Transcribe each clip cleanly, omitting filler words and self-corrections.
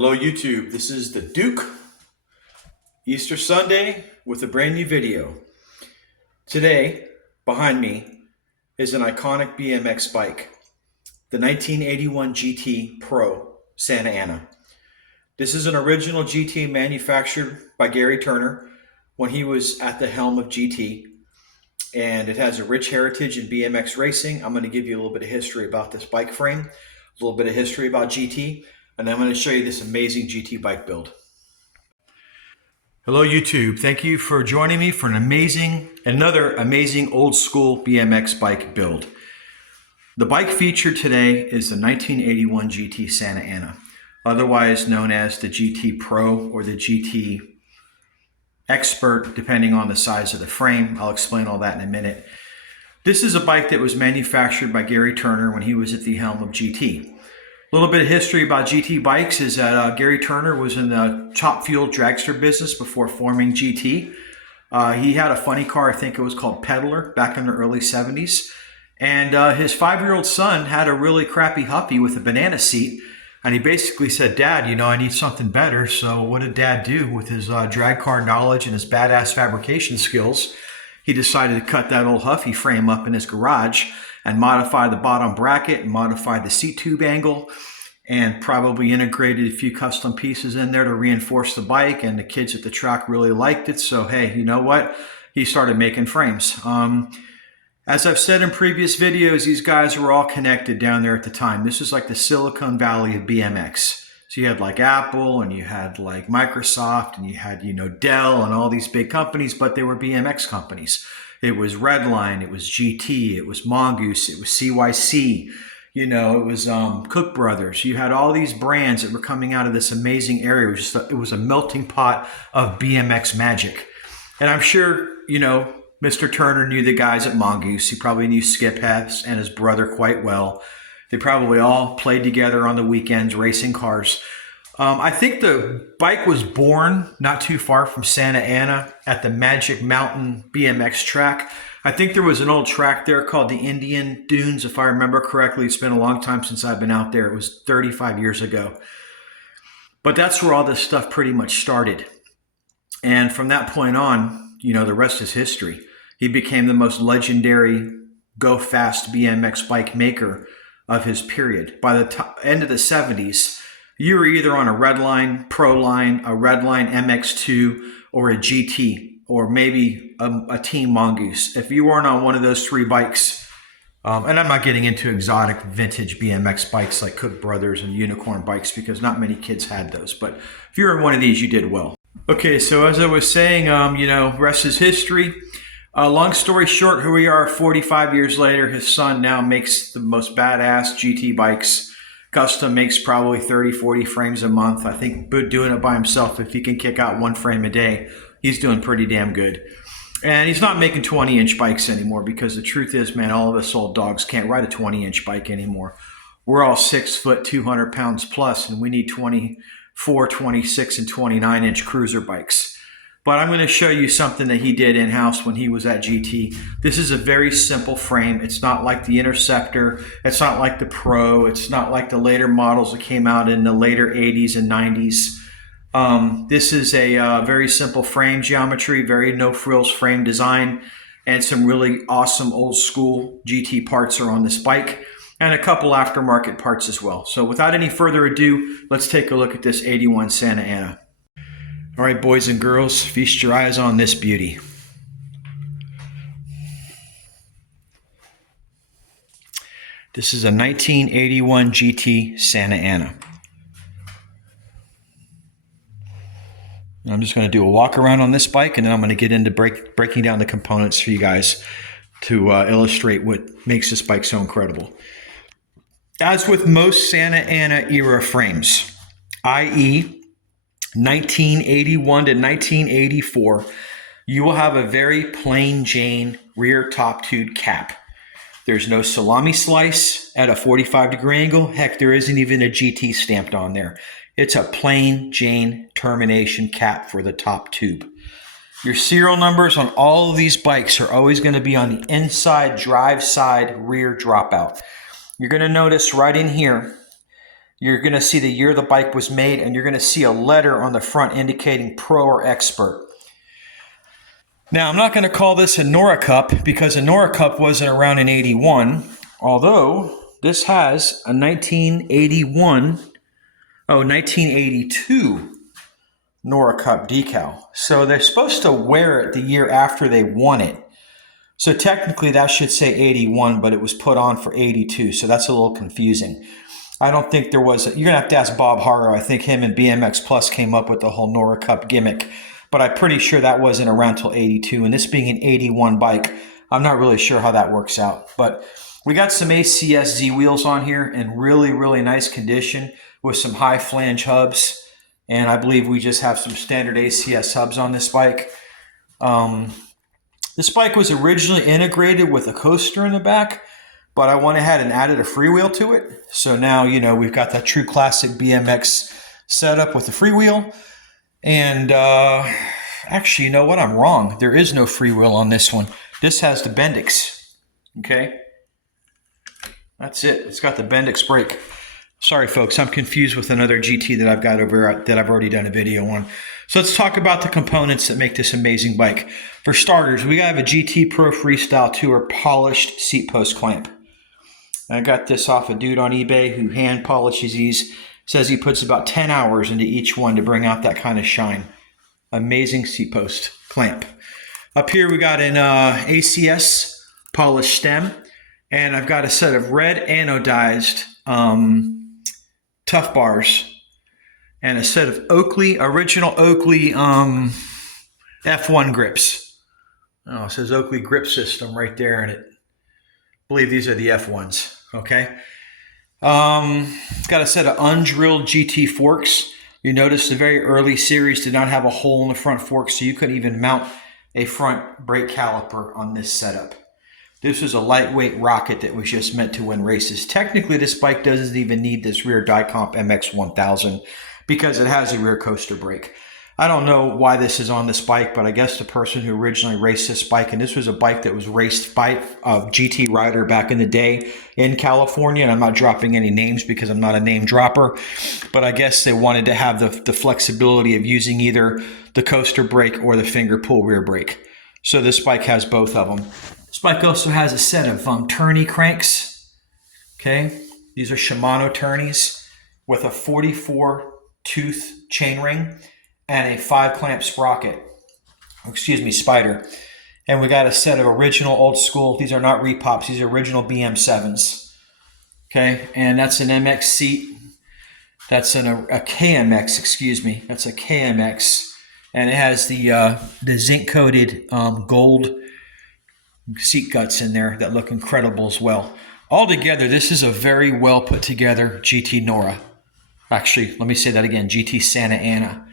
Hello YouTube, this is the Duke, Easter Sunday with a brand new video. Today, behind me, is an iconic BMX bike, the 1981 GT Pro Santa Ana. This is an original GT manufactured by Gary Turner when he was at the helm of GT, and it has a rich heritage in BMX racing. I'm going to give you a little bit of history about this bike frame, a little bit of history about GT, and I'm going to show you this amazing GT bike build. Hello YouTube, thank you for joining me for another amazing old school BMX bike build. The bike featured today is the 1981 GT Santa Ana, otherwise known as the GT Pro or the GT Expert, depending on the size of the frame. I'll explain all that in a minute. This is a bike that was manufactured by Gary Turner when he was at the helm of GT. A little bit of history about GT bikes is that Gary Turner was in the top fuel dragster business before forming GT. He had a funny car, I think it was called Peddler, back in the early 70s. And his 5-year-old son had a really crappy Huffy with a banana seat. And he basically said, "Dad, I need something better." So what did Dad do with his drag car knowledge and his badass fabrication skills? He decided to cut that old Huffy frame up in his garage and modify the bottom bracket and modify the seat tube angle and probably integrated a few custom pieces in there to reinforce the bike, and the kids at the track really liked it. So hey, you know what? He started making frames. As I've said in previous videos, these guys were all connected down there at the time. This is like the Silicon Valley of BMX. So you had like Apple and you had like Microsoft and you had, Dell and all these big companies, but they were BMX companies. It was Redline, it was GT, it was Mongoose, it was CYC, it was Cook Brothers. You had all these brands that were coming out of this amazing area. It was a melting pot of BMX magic. And I'm sure, Mr. Turner knew the guys at Mongoose. He probably knew Skip Hess and his brother quite well. They probably all played together on the weekends racing cars. I think the bike was born not too far from Santa Ana at the Magic Mountain BMX track. I think there was an old track there called the Indian Dunes, if I remember correctly. It's been a long time since I've been out there. It was 35 years ago. But that's where all this stuff pretty much started. And from that point on, the rest is history. He became the most legendary go-fast BMX bike maker of his period. By the end of the 70s, you were either on a Redline Pro line, a Redline MX2, or a GT, or maybe a Team Mongoose. If you weren't on one of those three bikes, and I'm not getting into exotic vintage BMX bikes like Cook Brothers and Unicorn bikes because not many kids had those, but if you were in one of these, you did well. Okay, so as I was saying, rest is history. Long story short, here we are 45 years later. His son now makes the most badass GT bikes. Custom makes probably 30, 40 frames a month. I think doing it by himself, if he can kick out one frame a day, he's doing pretty damn good. And he's not making 20-inch bikes anymore because the truth is, man, all of us old dogs can't ride a 20-inch bike anymore. We're all 6 foot, 200 pounds plus, and we need 24, 26, and 29-inch cruiser bikes. But I'm going to show you something that he did in-house when he was at GT. This is a very simple frame. It's not like the Interceptor. It's not like the Pro. It's not like the later models that came out in the later 80s and 90s. This is a very simple frame geometry, very no-frills frame design, and some really awesome old-school GT parts are on this bike, and a couple aftermarket parts as well. So without any further ado, let's take a look at this 81 Santa Ana. All right, boys and girls, feast your eyes on this beauty. This is a 1981 GT Santa Ana. And I'm just going to do a walk around on this bike, and then I'm going to get into breaking down the components for you guys to illustrate what makes this bike so incredible. As with most Santa Ana era frames, i.e., 1981 to 1984, you will have a very plain Jane rear top tube cap. There's no salami slice at a 45-degree angle. Heck, there isn't even a GT stamped on there. It's a plain Jane termination cap for the top tube. Your serial numbers on all of these bikes are always going to be on the inside drive side rear dropout. You're going to notice right in here, You're going to see the year the bike was made, and you're going to see a letter on the front indicating pro or expert. Now, I'm not going to call this a Nora Cup because a Nora Cup wasn't around in 81, although this has a 1982 Nora Cup decal. So they're supposed to wear it the year after they won it. So technically that should say 81, but it was put on for 82. So that's a little confusing. I don't think there was, you're going to have to ask Bob Harrow. I think him and BMX Plus came up with the whole Nora Cup gimmick, but I'm pretty sure that wasn't around till 82. And this being an 81 bike, I'm not really sure how that works out. But we got some ACS Z wheels on here in really, really nice condition with some high flange hubs. And I believe we just have some standard ACS hubs on this bike. This bike was originally integrated with a coaster in the back, but I went ahead and added a freewheel to it. So now, you know, we've got that true classic BMX setup with the freewheel. And actually, you know what? I'm wrong. There is no freewheel on this one. This has the Bendix. Okay. That's it. It's got the Bendix brake. Sorry, folks. I'm confused with another GT that I've got over that I've already done a video on. So let's talk about the components that make this amazing bike. For starters, we have a GT Pro Freestyle Tour polished seat post clamp. I got this off a dude on eBay who hand polishes these. Says he puts about 10 hours into each one to bring out that kind of shine. Amazing seat post clamp. Up here we got an ACS polished stem. And I've got a set of red anodized Tough bars and a set of original Oakley F1 grips. Oh, it says Oakley grip system right there, and I believe these are the F1s. Okay. Got a set of undrilled GT forks. You notice the very early series did not have a hole in the front fork, so you couldn't even mount a front brake caliper on this setup. This was a lightweight rocket that was just meant to win races. Technically, this bike doesn't even need this rear Dicomp MX-1000 because it has a rear coaster brake. I don't know why this is on this bike, but I guess the person who originally raced this bike, and this was a bike that was raced by a GT rider back in the day in California, and I'm not dropping any names because I'm not a name dropper, but I guess they wanted to have the flexibility of using either the coaster brake or the finger pull rear brake. So this bike has both of them. This bike also has a set of tourney cranks. Okay, these are Shimano tourneys with a 44 tooth chainring and a 5-clamp sprocket. Spider. And we got a set of original old school. These are not repops. These are original BM7s. Okay, and that's an MX seat. That's a KMX. Excuse me. That's a KMX, and it has the zinc coated gold seat guts in there that look incredible as well. Altogether, this is a very well put together GT Nora. Actually, let me say that again, GT Santa Ana.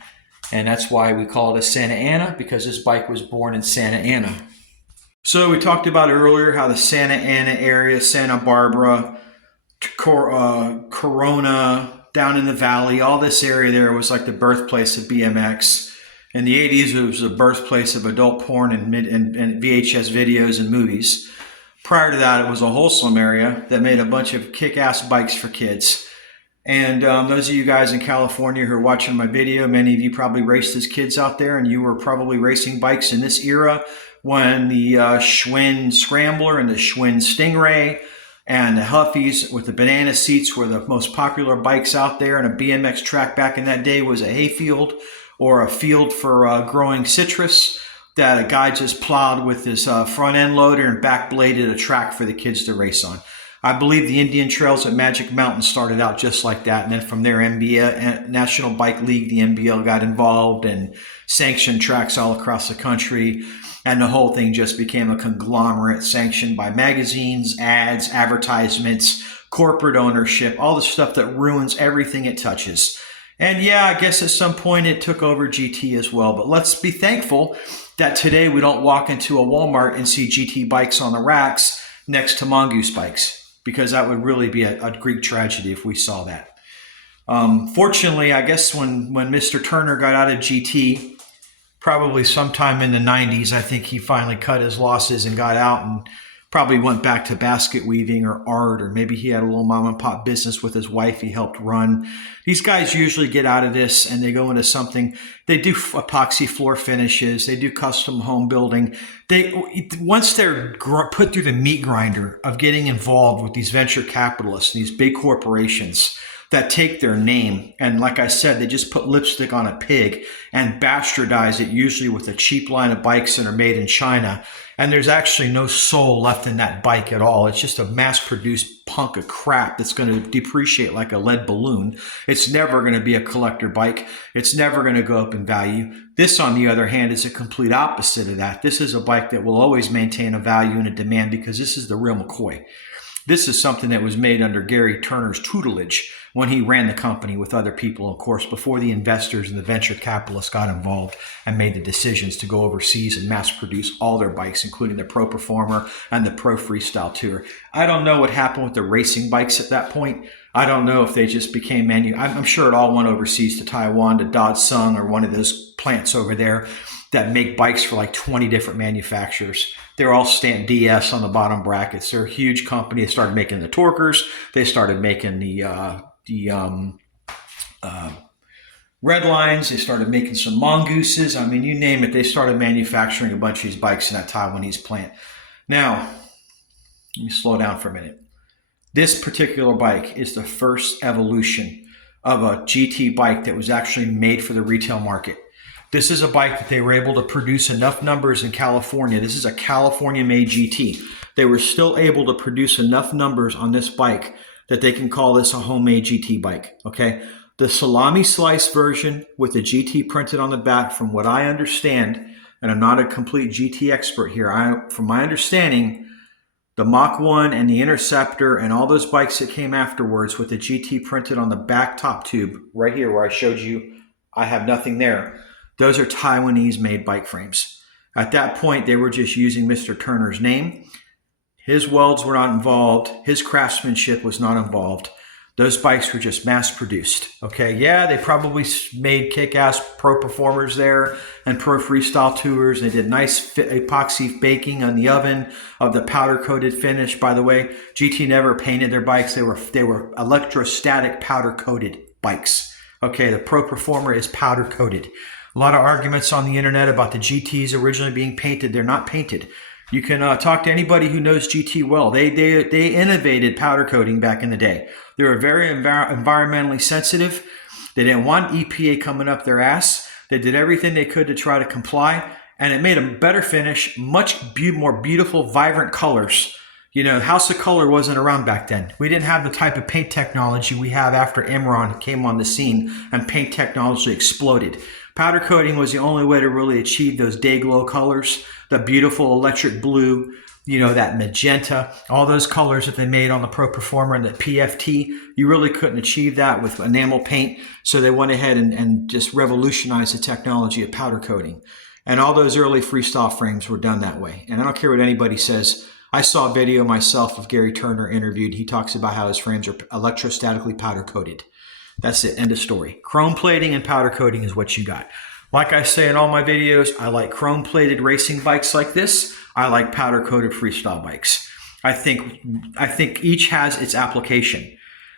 And that's why we call it a Santa Ana, because this bike was born in Santa Ana. So we talked about earlier how the Santa Ana area, Santa Barbara, Corona, down in the valley, all this area there was like the birthplace of BMX. In the 80s, it was the birthplace of adult porn and VHS videos and movies. Prior to that, it was a wholesome area that made a bunch of kick-ass bikes for kids. And those of you guys in California who are watching my video, many of you probably raced as kids out there, and you were probably racing bikes in this era when the Schwinn Scrambler and the Schwinn Stingray and the Huffies with the banana seats were the most popular bikes out there. And a BMX track back in that day was a hayfield or a field for growing citrus that a guy just plowed with his front end loader and back bladed a track for the kids to race on. I believe the Indian Trails at Magic Mountain started out just like that. And then from there, National Bike League, the NBL, got involved and sanctioned tracks all across the country. And the whole thing just became a conglomerate sanctioned by magazines, ads, advertisements, corporate ownership, all the stuff that ruins everything it touches. And yeah, I guess at some point it took over GT as well. But let's be thankful that today we don't walk into a Walmart and see GT bikes on the racks next to Mongoose bikes, because that would really be a Greek tragedy if we saw that. Fortunately, I guess when Mr. Turner got out of GT, probably sometime in the 90s, I think he finally cut his losses and got out and Probably went back to basket weaving or art, or maybe he had a little mom and pop business with his wife he helped run. These guys usually get out of this and they go into something. They do epoxy floor finishes. They do custom home building. Once they're put through the meat grinder of getting involved with these venture capitalists, these big corporations that take their name, and like I said, they just put lipstick on a pig and bastardize it, usually with a cheap line of bikes that are made in China. And there's actually no soul left in that bike at all. It's just a mass-produced punk of crap that's going to depreciate like a lead balloon. It's never going to be a collector bike. It's never going to go up in value. This, on the other hand, is a complete opposite of that. This is a bike that will always maintain a value and a demand because this is the real McCoy. This is something that was made under Gary Turner's tutelage when he ran the company with other people, of course, before the investors and the venture capitalists got involved and made the decisions to go overseas and mass produce all their bikes, including the Pro Performer and the Pro Freestyle Tour. I don't know what happened with the racing bikes at that point. I don't know if they just became I'm sure it all went overseas to Taiwan, to Dadsung, or one of those plants over there that make bikes for like 20 different manufacturers. They're all stamped DS on the bottom brackets. They're a huge company. They started making the Torkers. They started making the Red Lines. They started making some Mongooses. I mean, you name it. They started manufacturing a bunch of these bikes in that Taiwanese plant. Now, let me slow down for a minute. This particular bike is the first evolution of a GT bike that was actually made for the retail market. This is a bike that they were able to produce enough numbers in California. This is a California-made GT. They were still able to produce enough numbers on this bike that they can call this a homemade GT bike, okay? The salami slice version with the GT printed on the back, from what I understand, and I'm not a complete GT expert here, from my understanding, the Mach 1 and the Interceptor and all those bikes that came afterwards with the GT printed on the back top tube, right here where I showed you I have nothing there, those are Taiwanese-made bike frames. At that point, they were just using Mr. Turner's name. His welds were not involved. His craftsmanship was not involved. Those bikes were just mass-produced. Okay, yeah, they probably made kick-ass Pro Performers there and Pro Freestyle Tours. They did nice epoxy baking on the oven of the powder-coated finish. By the way, GT never painted their bikes. They were electrostatic powder-coated bikes. Okay, the Pro Performer is powder-coated. A lot of arguments on the internet about the GTs originally being painted. They're not painted. You can talk to anybody who knows GT well. They innovated powder coating back in the day. They were very environmentally sensitive. They didn't want EPA coming up their ass. They did everything they could to try to comply, and it made a better finish, much more beautiful, vibrant colors. You know, House of Color wasn't around back then. We didn't have the type of paint technology we have after Imron came on the scene and paint technology exploded. Powder coating was the only way to really achieve those day glow colors, the beautiful electric blue, you know, that magenta, all those colors that they made on the Pro Performer and the PFT. You really couldn't achieve that with enamel paint. So they went ahead and just revolutionized the technology of powder coating. And all those early freestyle frames were done that way. And I don't care what anybody says. I saw a video myself of Gary Turner interviewed. He talks about how his frames are electrostatically powder coated. That's it. End of story. Chrome plating and powder coating is what you got. Like I say in all my videos, I like chrome plated racing bikes like this. I like powder coated freestyle bikes. I think each has its application.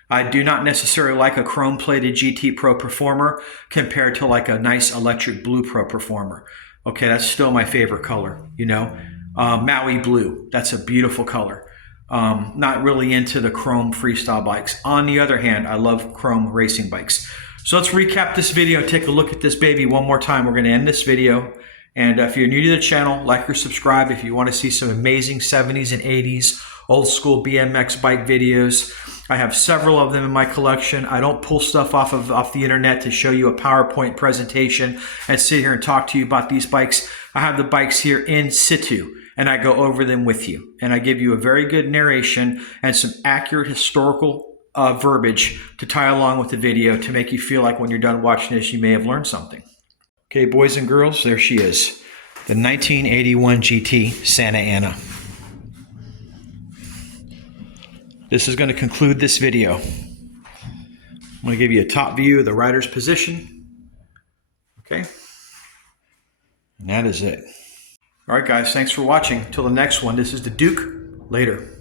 I do not necessarily like a chrome plated GT Pro Performer compared to like a nice electric blue Pro Performer. Okay, that's still my favorite color, you know. Maui blue, that's a beautiful color. Not really into the chrome freestyle bikes. On the other hand, I love chrome racing bikes. So let's recap this video, take a look at this baby one more time. We're going to end this video. And if you're new to the channel, like or subscribe if you want to see some amazing 70s and 80s old school BMX bike videos. I have several of them in my collection. I don't pull stuff off the internet to show you a PowerPoint presentation and sit here and talk to you about these bikes. I have the bikes here in situ, and I go over them with you. And I give you a very good narration and some accurate historical verbiage to tie along with the video to make you feel like when you're done watching this, you may have learned something. Okay, boys and girls, there she is. The 1981 GT Santa Ana. This is going to conclude this video. I'm going to give you a top view of the rider's position. Okay. And that is it. All right, guys, thanks for watching. Till the next one, this is the Duke Later.